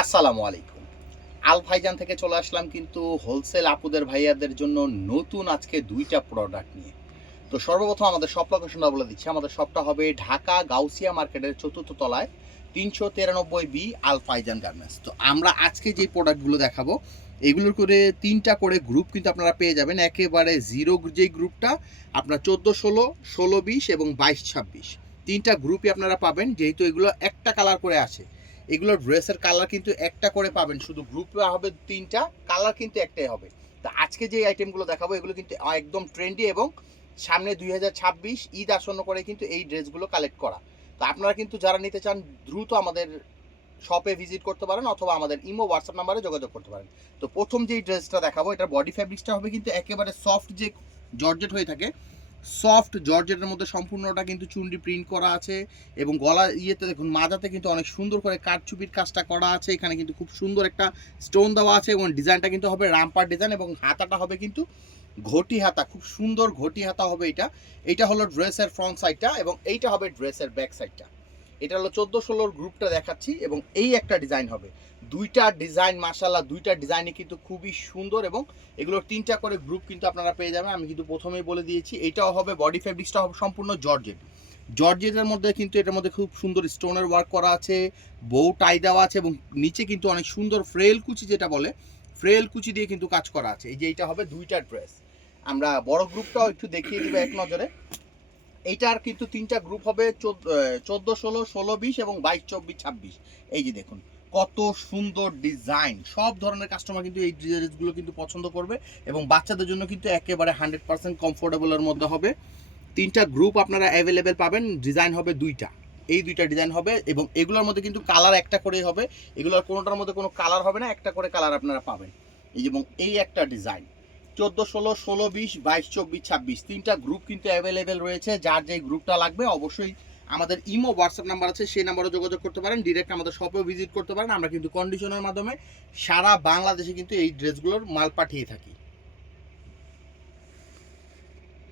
আসসালামু আলাইকুম। আল ভাইজান থেকে চলে আসলাম কিন্তু হোলসেল আপুদের ভাইয়াদের জন্য নতুন আজকে ২টা প্রোডাক্ট নিয়ে। তো সর্বপ্রথম আমাদের শপ লোকেশনটা বলে দিচ্ছি। আমাদের শপটা হবে ঢাকা গাউসিয়া মার্কেটের ৪র্থ তলায় ৩৯৩ বি আল ফাইজান গার্মেন্টস। তো আমরা আজকে যে প্রোডাক্টগুলো দেখাবো এগুলোর করে ৩টা করে গ্রুপ কিন্তু আপনারা পেয়ে যাবেন। একেবারে জিরো যে গ্রুপটা আপনার ১৪-১৬, ১৬-২০ এবং ২২-২৬ ৩টা গ্রুপই আপনারা পাবেন, যেহেতু এগুলো একটা কালার করে আসে। এগুলো ড্রেসের কালার কিন্তু একটা করে পাবেন, শুধু গ্রুপ হবে ৩টা, কালার কিন্তু একটাই হবে। তো আজকে যে আইটেমগুলো দেখাবো এগুলো কিন্তু একদম ট্রেন্ডি এবং সামনে ২০২৬ ঈদ আসন্ন করে কিন্তু এই ড্রেসগুলো কালেক্ট করা। তো আপনারা কিন্তু যারা নিতে চান দ্রুত আমাদের শপে ভিজিট করতে পারেন অথবা আমাদের ইমো হোয়াটসঅ্যাপ নাম্বারে যোগাযোগ করতে পারেন। তো প্রথম যেই ড্রেসটা দেখাবো এটার বডি ফ্যাব্রিক্সটা হবে কিন্তু একেবারে সফট, যে জর্জেট হয়ে থাকে সফট জর্জেটের মধ্যে সম্পূর্ণটা কিন্তু চুনরি প্রিন্ট করা আছে এবং গলা ইয়েতে দেখুন মাজাতে কিন্তু অনেক সুন্দর করে কাঠচুপির কাজটা করা আছে। এখানে কিন্তু খুব সুন্দর একটা স্টোন দেওয়া আছে এবং ডিজাইনটা কিন্তু হবে রামপার ডিজাইন এবং হাতাটা হবে কিন্তু ঘটি হাতা, খুব সুন্দর ঘটি হাতা হবে এটা। এইটা হলো ড্রেসের ফ্রন্ট সাইডটা এবং এইটা হবে ড্রেসের ব্যাক সাইডটা। এটা হলো ১৪-১৬ গ্রুপটা দেখাচ্ছি এবং এই একটা ডিজাইন হবে। দুইটা ডিজাইন মাশাআল্লাহ, দুইটা ডিজাইনই কিন্তু খুবই সুন্দর এবং এগুলোর ৩টা করে গ্রুপ কিন্তু আপনারা পেয়ে যাবেন। আমি কিন্তু প্রথমেই বলে দিয়েছি এইটাও হবে, বডি ফেব্রিক্সটা হবে সম্পূর্ণ জর্জেট। জর্জেটের মধ্যে কিন্তু এটার মধ্যে খুব সুন্দর স্টোনের ওয়ার্ক করা আছে, বউ টাই দেওয়া আছে এবং নিচে কিন্তু অনেক সুন্দর ফ্রেল কুচি, যেটা বলে ফ্রেল কুচি দিয়ে কিন্তু কাজ করা আছে। এই যে এইটা হবে দুইটা ড্রেস। আমরা বড় গ্রুপটাও একটু দেখিয়ে দিব এক নজরে। এইটার কিন্তু ৩টা গ্রুপ হবে, ১৪-১৬, ১৬-২০ এবং ২২-২৪-২৬। এই যে দেখুন কত সুন্দর ডিজাইন। সব ধরনের কাস্টমার কিন্তু এই ড্রেসগুলো কিন্তু পছন্দ করবে এবং বাচ্চাদের জন্য কিন্তু একেবারে 100% কমফোর্টেবলের মধ্যে হবে। ৩টা গ্রুপ আপনারা অ্যাভেলেবেল পাবেন, ডিজাইন হবে দুইটা, এই দুইটা ডিজাইন হবে এবং এগুলোর মধ্যে কিন্তু কালার একটা করেই হবে। এগুলোর কোনোটার মধ্যে কোনো কালার হবে না, একটা করে কালার আপনারা পাবেন। এই এবং এই একটা ডিজাইন ১৪-১৬, ১৬-২০, ২২-২৪-২৬ ৩টা গ্রুপ কিন্তু অ্যাভেলেবেল রয়েছে। যার যে গ্রুপটা লাগবে অবশ্যই আমাদের ইমো হোয়াটসঅ্যাপ নাম্বার আছে, সেই নাম্বারে যোগাযোগ করতে পারেন, ডিরেক্ট আমাদের শপেও ভিজিট করতে পারেন। আমরা কিন্তু কন্ডিশনের মাধ্যমে সারা বাংলাদেশে কিন্তু এই ড্রেসগুলোর মাল পাঠিয়ে থাকি।